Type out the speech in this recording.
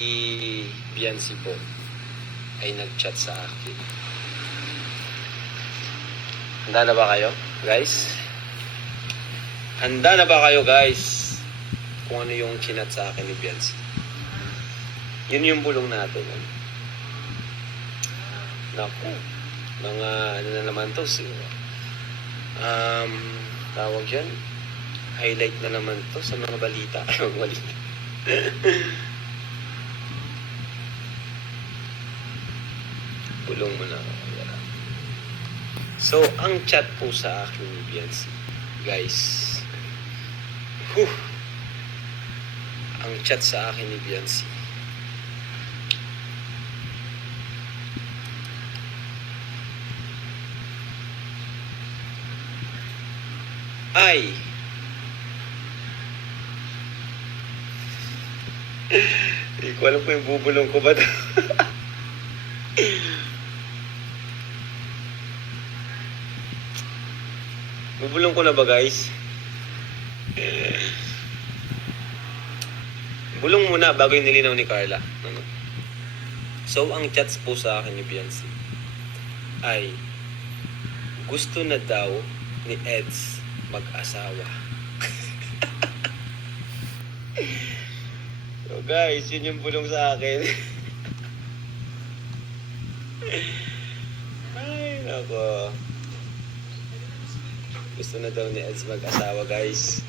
Si Biancy po ay nag-chat sa akin. Handa na ba kayo, guys? Handa na ba kayo, guys? Kung ano yung chinat sa akin ni Biancy. Yun yung bulong natin. Naku, mga ano na naman to. Tawag yan. Highlight na naman to sa mga balita. Balita. Bulong mo na. So, ang chat po sa akin ni Biancy, guys. Ang chat sa akin ni Biancy. Ay. Hindi ko alam kung yung bubulong ko ba ito. Bubulong ko na ba, guys? Bulong muna bago yung nilinaw ni Carla. So, ang chats po sa akin ni Biancy ay gusto na daw ni Eds mag-asawa. So, guys, yun yung bulong sa akin. Ay, nako. Gusto na daw ni Eds mag-asawa, guys.